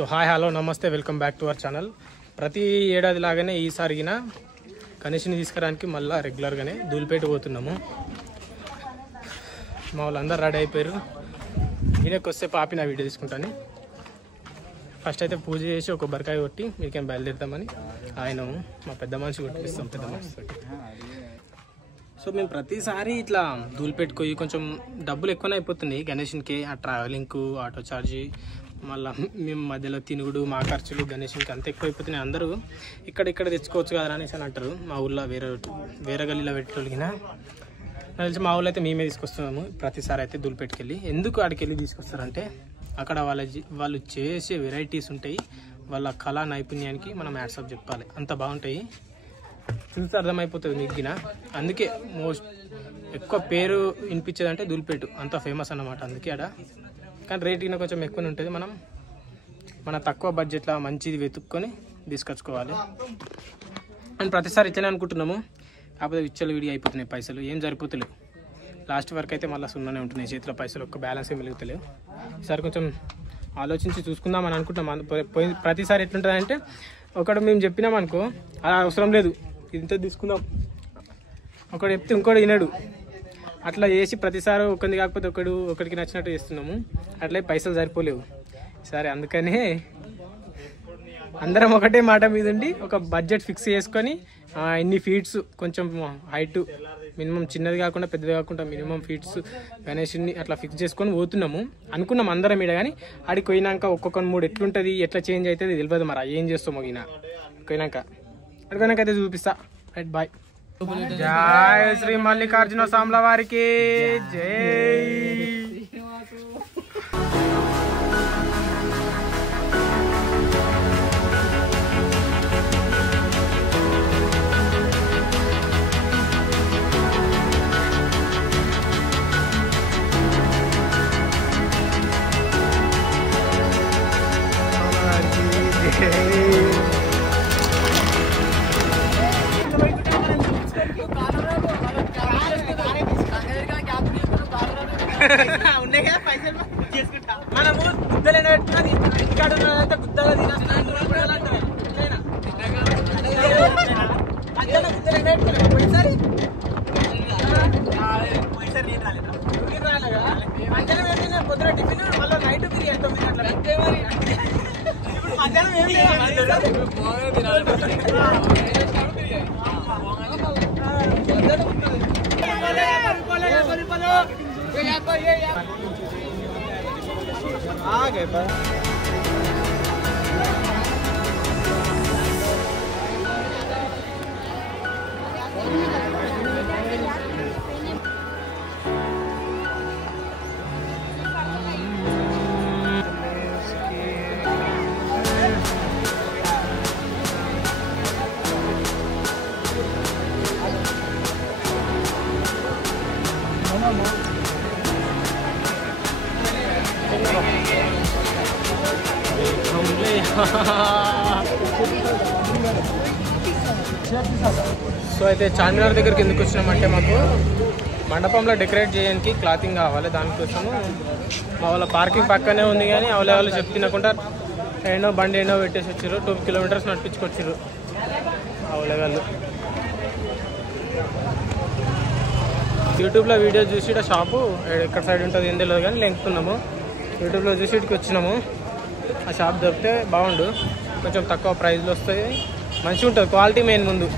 So hi hello నమస్తే welcome back to our channel. ప్రతి ఏడాది లాగానే ఈసారిగిన గణేష్ని తీసుకురానికి మళ్ళీ రెగ్యులర్గానే ధూళిపేట పోతున్నాము. మా వాళ్ళందరూ రెడీ అయిపోయారు. ఈయనకి వస్తే పాపి నా వీడియో తీసుకుంటాను. ఫస్ట్ అయితే పూజ చేసి ఒక కొబ్బరికాయ కొట్టి మీకేం బయలుదేరుతామని ఆయన మా పెద్ద మనిషి కొట్టిస్తాం. పెద్ద మనిషి సో మేము ప్రతిసారి ఇట్లా ధూళిపేట పోయి కొంచెం డబ్బులు ఎక్కువనే అయిపోతున్నాయి గణేష్కి. ఆ ట్రావెలింగ్కు ఆటో ఛార్జీ మళ్ళీ మేము మధ్యలో తినుగుడు మా ఖర్చులు గణేష్కి అంత ఎక్కువ అయిపోతున్నాయి. అందరూ ఇక్కడ తెచ్చుకోవచ్చు కదా అనేసి అని అంటారు. మా ఊళ్ళో వేరే గల్లీలో పెట్టగలిగిన నాకు తెలిసి మా ఊళ్ళో అయితే మేమే తీసుకొస్తున్నాము ప్రతిసారి అయితే ధూళిపేటకి వెళ్ళి. ఎందుకు ఆడికి వెళ్ళి తీసుకొస్తారంటే అక్కడ వాళ్ళు చేసే వెరైటీస్ ఉంటాయి. వాళ్ళ కళా నైపుణ్యానికి మనం యాడ్సప్ చెప్పాలి, అంత బాగుంటాయి. చూస్తే అర్థమైపోతుంది మిగ్గిన. అందుకే ఎక్కువ పేరు వినిపించేదంటే ధూళిపేట, అంత ఫేమస్ అన్నమాట. అందుకే ఆడ కానీ రేట్ కింద కొంచెం ఎక్కువనే ఉంటుంది. మన తక్కువ బడ్జెట్లో మంచిది వెతుక్కొని తీసుకొచ్చుకోవాలి. అండ్ ప్రతిసారి ఇట్లనే అనుకుంటున్నాము, కాకపోతే విచ్చలు విడిగా అయిపోతున్నాయి పైసలు, ఏం సరిపోతలేవు. లాస్ట్ వరకు అయితే మళ్ళీ సున్నానే ఉంటున్నాయి చేతిలో పైసలు, ఒక్క బ్యాలెన్స్ ఏం వెలుగుతలేవు. ఈసారి కొంచెం ఆలోచించి చూసుకుందామని అనుకుంటున్నాం. ప్రతిసారి ఎట్లుంటుందంటే ఒకడు మేము చెప్పినాం అనుకో, అది అవసరం లేదు ఇంత తీసుకుందాం, ఒకడు చెప్తే ఇంకోటి వినడు. అట్లా చేసి ప్రతిసారి ఒకరిది కాకపోతే ఒకడికి నచ్చినట్టు చేస్తున్నాము. అట్లే పైసలు సరిపోలేవు సరే. అందుకనే అందరం ఒకటే మాట మీద ఉండి ఒక బడ్జెట్ ఫిక్స్ చేసుకొని ఇన్ని ఫీట్స్ కొంచెం హైట్ మినిమం చిన్నది కాకుండా పెద్దది కాకుండా మినిమం ఫీట్స్ గణేష్ని అట్లా ఫిక్స్ చేసుకొని పోతున్నాము అనుకున్నాం అందరం ఈడ. కానీ ఆడికి పోయినాక ఒక్కొక్క మూడు ఎట్లుంటుంది ఎట్లా చేంజ్ అవుతుంది తెలియదు. మరి ఏం చేస్తాము ఈయన పోయినాక అడిగినాక అయితే చూపిస్తా. Right boy. జై శ్రీ మల్లికార్జున స్వాముల వారికి జై. ఉన్నాయి కదా పైసలు మనము గుద్దలు ఎండ పెట్టుకున్నది ఇంటికాడ ఉన్నదంతా గుద్దగా తినాలి. గుద్దలు ఎండ పెట్టుకోలేదు పోయినసారి నేను రాలేదా రాలేగా. మధ్యాహ్నం ఏం పొద్దున టిఫిన్ మళ్ళీ నైట్ బిర్యానీ 9 గంటల. ఇప్పుడు మధ్యాహ్నం ఏం లేదు. సో అయితే చార్మినార్ దగ్గరికి ఎందుకు వచ్చినామంటే మాకు మండపంలో డెకరేట్ చేయడానికి క్లాతింగ్ కావాలి. దానికోసము మా వాళ్ళ పార్కింగ్ పక్కనే ఉంది కానీ అవలేవాళ్ళు చెప్పి తినకుండా బండి ఎన్నో పెట్టేసి వచ్చారు. 2 కిలోమీటర్స్ నడిపించుకొచ్చారు అవలేవాళ్ళు. యూట్యూబ్లో వీడియో చూసి ఇక్కడ షాపు ఎక్కడ సైడ్ ఉంటుంది ఏం తెలియదు కానీ లెంకుతున్నాము. యూట్యూబ్లో చూసి ఇక్కడికి వచ్చినాము. ఆ షాప్ దొరికితే బాగుండు, కొంచెం తక్కువ ప్రైస్లో వస్తాయి, మంచిగా ఉంటుంది, క్వాలిటీ మెయిన్ ముందు.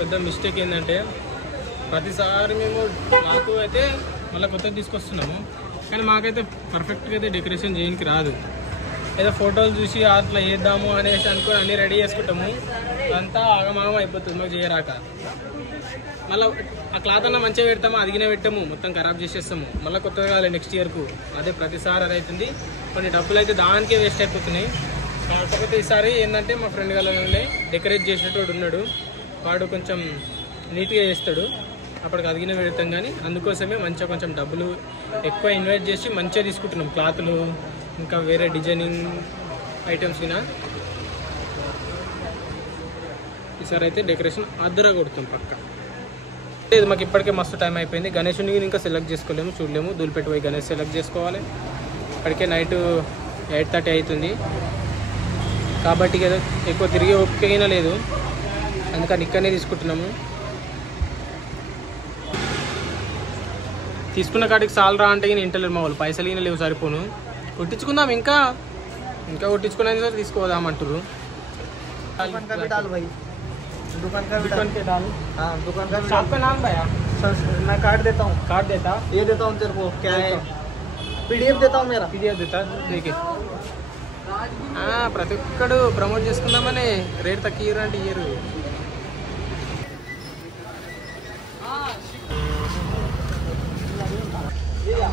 పెద్ద మిస్టేక్ ఏంటంటే ప్రతిసారి మేము నాకు అయితే మళ్ళీ కొత్తగా తీసుకొస్తున్నాము కానీ మాకైతే పర్ఫెక్ట్గా అయితే డెకరేషన్ చేయడానికి రాదు. ఏదో ఫోటోలు చూసి అట్లా వేద్దాము అనేసి అనుకుని అన్నీ రెడీ చేసుకుంటాము, అంతా ఆగమాగం అయిపోతుంది మాకు చేయరాక. మళ్ళీ ఆ క్లాత్ అన్నా మంచిగా పెడతాము, అదిగినే పెట్టాము, మొత్తం ఖరాబ్ చేసేస్తాము, మళ్ళీ కొత్తగా కావాలి నెక్స్ట్ ఇయర్కు. అదే ప్రతిసారి అది అవుతుంది. కొన్ని డబ్బులు అయితే దానికే వేస్ట్ అయిపోతున్నాయి. కాకపోతే ఈసారి ఏంటంటే మా ఫ్రెండ్ వాళ్ళ డెకరేట్ చేసేటోడు ఉన్నాడు, వాడు కొంచెం నీట్గా చేస్తాడు, అప్పటికి అదిగిన పెడతాం. కానీ అందుకోసమే మంచిగా కొంచెం డబ్బులు ఎక్కువ ఇన్వెస్ట్ చేసి మంచిగా తీసుకుంటున్నాం. క్లాతులు ఇంకా వేరే డిజైనింగ్ ఐటమ్స్ అయినా ఈసారి అయితే డెకరేషన్ అద్దరా కొడుతాం పక్క. లేదు మాకు ఇప్పటికే మస్తు టైం అయిపోయింది. గణేషుని ఇంకా సెలెక్ట్ చేసుకోలేము, చూడలేము. ధూళిపేట పోయి గణేష్ సెలెక్ట్ చేసుకోవాలి. ఇప్పటికే నైట్ 8:30 అవుతుంది కాబట్టి ఎక్కువ తిరిగే ఓపిక అయినా లేదు, అందుకని ఇక్కడనే తీసుకుంటున్నాము. తీసుకున్న కాడికి సాలరా అంటే ఇంటలేరు మా వాళ్ళు, పైసలు అయినా లేవు సరిపోను. కొట్టించుకుందాం, ఇంకా కొట్టించుకునేది సార్ తీసుకోదామంటారు. दुकान का डाल। हाँ दुकान का शॉप का नाम भैया? मैं कार्ड देता हूँ। कार्ड देता? ये देता हूँ तेरे को, क्या है PDF देता हूँ मेरा। PDF देता देखिए. ప్రతి ఒక్కడు ప్రమోట్ చేసుకుందామని రేట్ తక్కువ ఇయ్యరు అంటే ఇయ్యరు.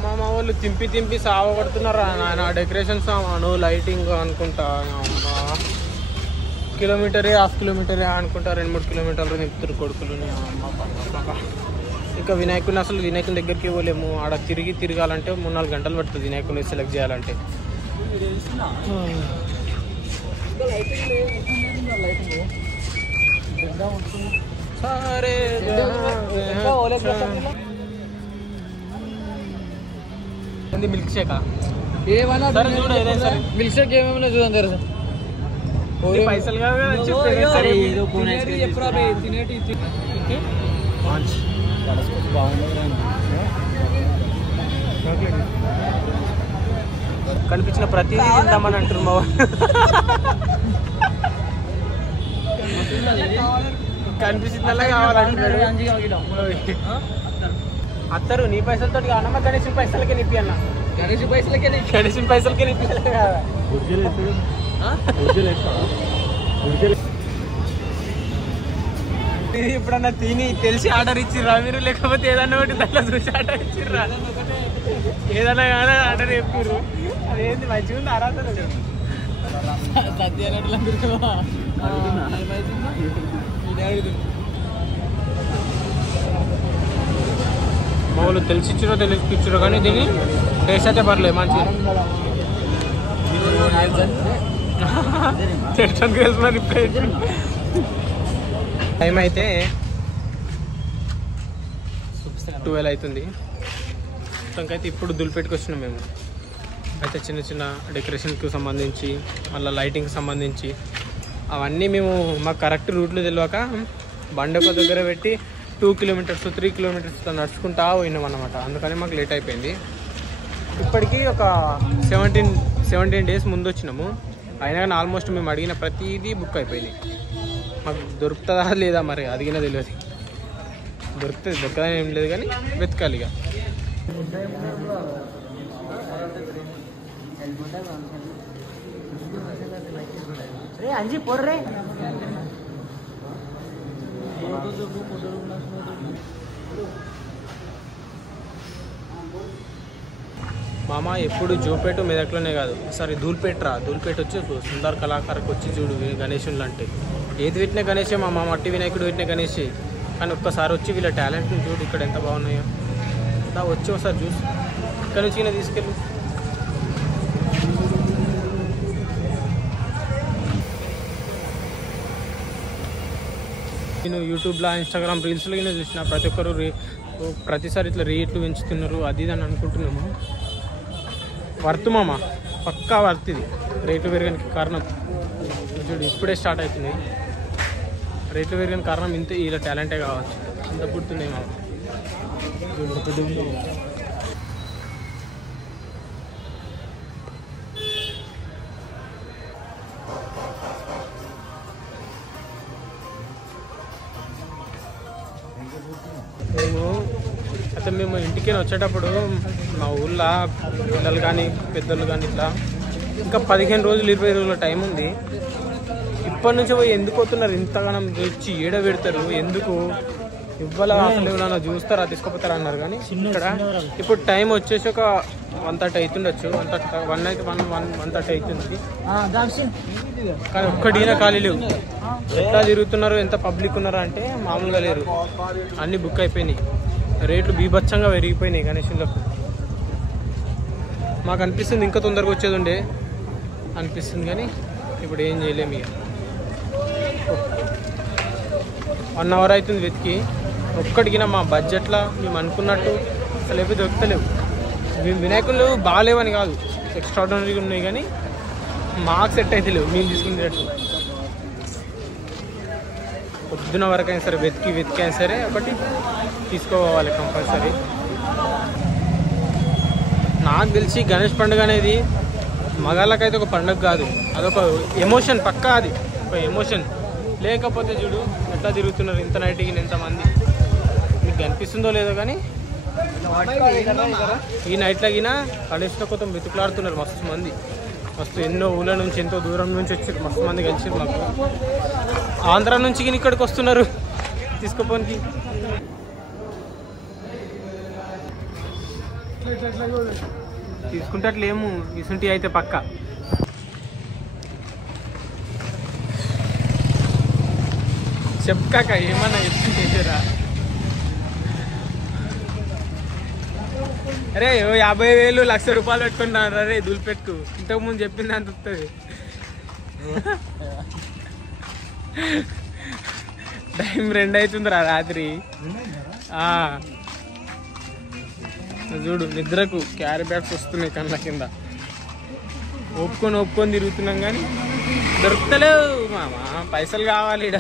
మా వాళ్ళు తింపి సావగొడుతున్నారు నాయన. డెకరేషన్ సామాను, లైటింగ్ అనుకుంటా, కిలోమీటరే హాఫ్ కిలోమీటరే అనుకుంటా, 2-3 కిలోమీటర్లు నింపుతారు కొడుకులు. ఇంకా వినాయకుడిని అసలు వినాయకుని దగ్గరికి పోలేము. ఆడ తిరగాలంటే 3-4 గంటలు పడుతుంది వినాయకుడిని సెలెక్ట్ చేయాలంటే. సరే మిల్క్ షేకా ఏమన్నా చూడ మిల్క్ షేక్ ఏమేమన్నా చూడండి సార్. పైసలు కనిపించిన ప్రతిదీ తిందామని అంటారు మా వాళ్ళు. కనిపించిందల్లా కావాలంటున్నాడు. అత్తరు నీ పైసలతో కానమ్మా, గణేష్ పైసలకే నిప్పి అన్న. గణేష్ పైసలకే నిప్పి కదా. ఎప్పుడన్నా తిని తెలిసి ఆర్డర్ ఇచ్చిర్రా మీరు, లేకపోతే ఏదన్నా ఒకటి దాంట్లో చూసి ఆర్డర్ ఇచ్చిర్రా? ఏదన్నా కానీ ఆర్డర్ చెప్పిర్రు. అదేంటి మంచిగా ఉంది అరాధన. మా వాళ్ళు తెలిసిచ్చిరో తెలిసిచ్చిరో కానీ దీన్ని టేస్ట్ అయితే పర్లేదు మంచిగా. టైం అయితే 12 అవుతుంది. మొత్తంకైతే ఇప్పుడు ధూళిపేటకి వచ్చినాం మేము. అయితే చిన్న డెకరేషన్కి సంబంధించి మళ్ళీ లైటింగ్కి సంబంధించి అవన్నీ మేము మాకు కరెక్ట్ రూట్లో తెలియక బండి ఒక దగ్గర పెట్టి 2 కిలోమీటర్స్ 3 కిలోమీటర్స్ నడుచుకుంటా పోయినాం అన్నమాట. అందుకని మాకు లేట్ అయిపోయింది. ఇప్పటికీ ఒక 17 డేస్ ముందు వచ్చినాము. అయినా కానీ ఆల్మోస్ట్ మేము అడిగిన ప్రతిదీ బుక్ అయిపోయింది. మాకు దొరుకుతుందా లేదా మరి అడిగినా తెలియదు. దొరకదని ఏం లేదు కానీ వెతకాలి ఇక. అంజీ పొర్రే మామ ఎప్పుడు జోపేట మెదక్లోనే కాదు, ఒకసారి ధూళిపేట వచ్చి సుందర్ కళాకారకు వచ్చి చూడు గణేషులు అంటే. ఏది పెట్టిన గణేషే మా మట్టి వినాయకుడు పెట్టిన గణేషే, కానీ ఒక్కసారి వచ్చి వీళ్ళ టాలెంట్ని చూడు ఇక్కడ ఎంత బాగున్నాయో. దా వచ్చి ఒకసారి చూసి ఇక్కడ నుంచి తీసుకెళ్ళి. నేను యూట్యూబ్లో ఇన్స్టాగ్రామ్ రీల్స్లో చూసిన ప్రతి ఒక్కరు ప్రతిసారి ఇట్లా రేట్లు పెంచుతున్నారు అది ఇది అని అనుకుంటున్నాము. వర్త్ మామ, పక్కా వర్త్ ఇది. రేట్లు పెరగడానికి కారణం చూడు ఇప్పుడే స్టార్ట్ అవుతుంది. రేట్లు పెరగడానికి కారణం ఇంత ఇలా టాలెంటే కావచ్చు. ఇంత పుడుతున్నాయి మామ. మేము ఇంటికి వచ్చేటప్పుడు మా ఊళ్ళో పిల్లలు కానీ పెద్దలు కానీ ఇట్లా ఇంకా 15 రోజులు 20 రోజుల టైం ఉంది. ఇప్పటి నుంచి పోయి ఎందుకు పోతున్నారు ఇంతగానం వచ్చి ఏడ పెడతారు, ఎందుకు ఇవ్వాల అసలు ఏమన్నా చూస్తారా తీసుకుపోతారా అన్నారు. కానీ ఇక్కడ ఇప్పుడు టైం వచ్చేసి ఒక 1:30 అవుతుండొచ్చు, 1:30 అవుతుంది. కానీ ఒక్కడినా ఖాళీ లేవు. ఎట్లా తిరుగుతున్నారు, ఎంత పబ్లిక్ ఉన్నారు అంటే మామూలుగా లేరు. అన్నీ బుక్ అయిపోయినాయి. రేట్లు బీభత్సంగా పెరిగిపోయినాయి గణేషులకు. మాకు అనిపిస్తుంది ఇంకా తొందరగా వచ్చేది ఉండే అనిపిస్తుంది, కానీ ఇప్పుడు ఏం చేయలేము. ఇక 1 అవర్ అవుతుంది వెతికి. ఒక్కడికినా మా బడ్జెట్లో మేము అనుకున్నట్టు అసలు ఏవి దొరుకుతలేవు. వినాయకులు బాగాలేవని కాదు, ఎక్స్ట్రాడినరీగా ఉన్నాయి, కానీ మాకు సెట్ అయితే లేవు మేము తీసుకునేటట్టు. పొద్దున వరకు అయినా సరే వెతికైనా సరే ఒకటి తీసుకోవాలి కంపల్సరీ. నాకు తెలిసి గణేష్ పండుగ అనేది మగాళ్ళకైతే ఒక పండుగ కాదు, అదొక ఎమోషన్ పక్కా. అది ఒక ఎమోషన్. లేకపోతే చూడు ఎట్లా తిరుగుతున్నారు ఇంత నైట్కి ఎంతమంది, మీకు కనిపిస్తుందో లేదో కానీ ఈ నైట్లో గిన గణేష్లో కొంచెం వెతుకులాడుతున్నారు మస్తు మంది. మస్తు ఎన్నో ఊళ్ళ నుంచి ఎంతో దూరం నుంచి వచ్చారు మస్తు మంది కలిసి. మాకు ఆంధ్ర నుంచి గిన ఇక్కడికి వస్తున్నారు తీసుకోపోనికి. తీసుకుంటట్లేము ఇసుంటి అయితే పక్క. చెప్పాక ఏమన్నా చేసారా? అరే 50,000 1,00,000 రూపాయలు పెట్టుకుంటున్నారు. అరే దులిపెట్టుకు, ఇంతకుముందు చెప్పింది అంత వస్తుంది. టైం 2 అవుతుందిరా రాత్రి. చూడు నిద్రకు క్యారీ బ్యాగ్స్ వస్తున్నాయి కళ్ళ కింద. ఒప్పుకొని తిరుగుతున్నాం కానీ దొరుకుతలేవు మామా. పైసలు కావాలి ఇడ.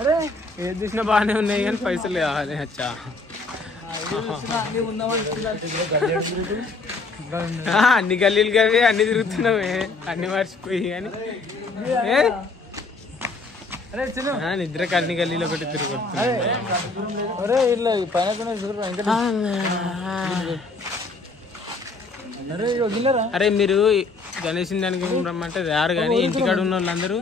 అరే ఏది చూసినా బాగానే ఉన్నాయి కానీ పైసలు కావాలి. అచ్చా అన్ని గల్లీలు కవి అన్ని తిరుగుతున్నామే, అన్ని మర్చిపోయి. కానీ నిద్రకు అన్ని గల్లీలో ఒకటి తిరుగుతున్నాయి. అరే మీరు గణేష్ దానికి రమ్మంటే రారు, కానీ ఇంటికాడ ఉన్న వాళ్ళందరూ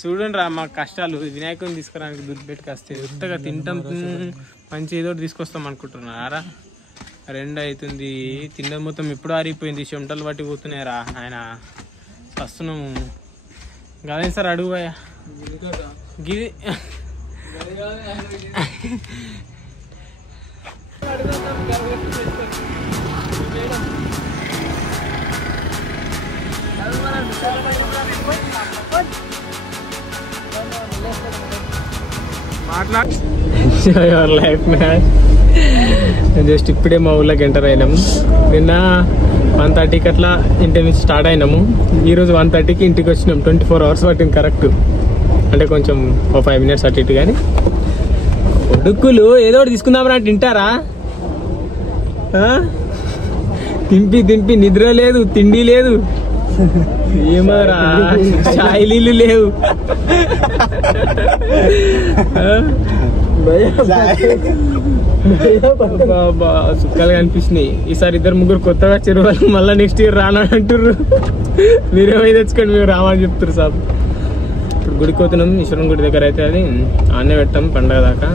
చూడండి రా మా కష్టాలు. వినాయకుని తీసుకురానికి దుర్బెట్టుకు వస్తే ఉత్తగా తింటాం, మంచి ఏదో తీసుకొస్తాం అనుకుంటున్నారా? 2 అవుతుంది, తిండం మొత్తం ఎప్పుడు ఆరిపోయింది, చెమటలు పట్టి పోతున్నాయరా ఆయన. వస్తున్నాము గదే సార్ అడుగుయా గిది. లైఫ్ మ్యాచ్ జస్ట్ ఇప్పుడే మా ఊళ్ళోకి ఎంటర్ అయినాము. నిన్న 1:30కి అట్లా ఇంటి నుంచి స్టార్ట్ అయినాము. ఈరోజు 1:30కి ఇంటికి వచ్చినాం. 24 అవర్స్ పట్టింది కరెక్ట్. అంటే కొంచెం 5 minutes అటు ఇటు. కానీ ఉడుక్కులు ఏదో ఒకటి తీసుకుందాం రా తింటారా? తింపి నిద్ర లేదు, తిండి లేదు, ఏమరా చాయ్ నీళ్ళు లేవు. సుక్కలు కనిపిస్తున్నాయి. ఈసారి 2-3 కొత్తగా చెరువులు మళ్ళీ నెక్స్ట్ ఇయర్ రానంటుర్రు. మీరేమై తెచ్చుకోండి, మేము రామని చెప్తారు సాబ్. ఇప్పుడు గుడికి పోతున్నాం, ఈశ్వరం గుడి దగ్గర. అయితే అది ఆన్నే పెట్టాం పండగ దాకా.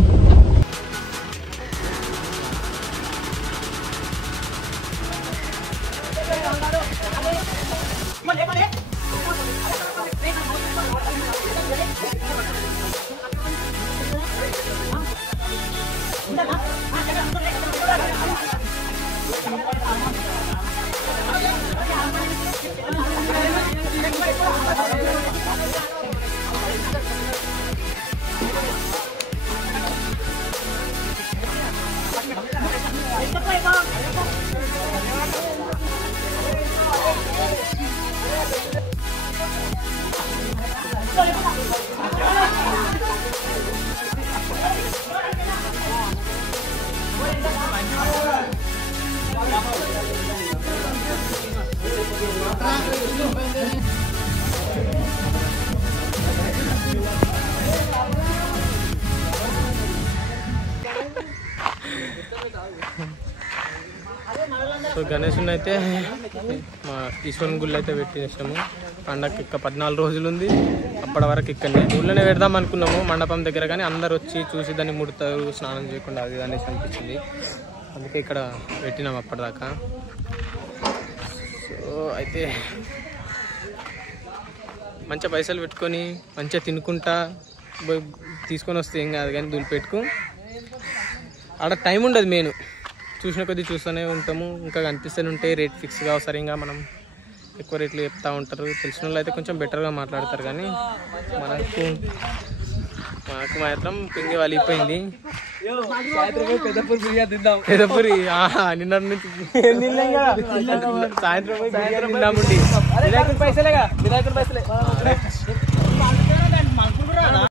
సో గణేశుని అయితే మా ఈశ్వరుని గుళ్ళు అయితే పెట్టేసాము. పండగకి ఇంకా 14 రోజులు ఉంది. అప్పటి వరకు ఇక్కడనే ఊళ్ళోనే పెడదాం అనుకున్నాము మండపం దగ్గర. కానీ అందరు వచ్చి చూసి దాన్ని ముడతారు, స్నానం చేయకుండా అది అనేసి అనిపించింది. అందుకే ఇక్కడ పెట్టినాము అప్పటిదాకా. సో అయితే మంచిగా పైసలు పెట్టుకొని మంచిగా తినుకుంటా తీసుకొని వస్తే ఏం కాదు కానీ దులిపెట్టుకు ఆడ టైం ఉండదు. మెయిన్ చూసిన కొద్దీ చూస్తూనే ఉంటాము, ఇంకా కనిపిస్తూనే ఉంటాయి. రేట్ ఫిక్స్ కావు సరిగా, మనం ఎక్కువ రేట్లు చెప్తూ ఉంటారు. తెలిసిన వాళ్ళు అయితే కొంచెం బెటర్గా మాట్లాడతారు, కానీ మాకు మాత్రం పిండి వలిగిపోయింది. పెద్దపూరి నిన్న నుంచి సాయంత్రం తిన్నామండి.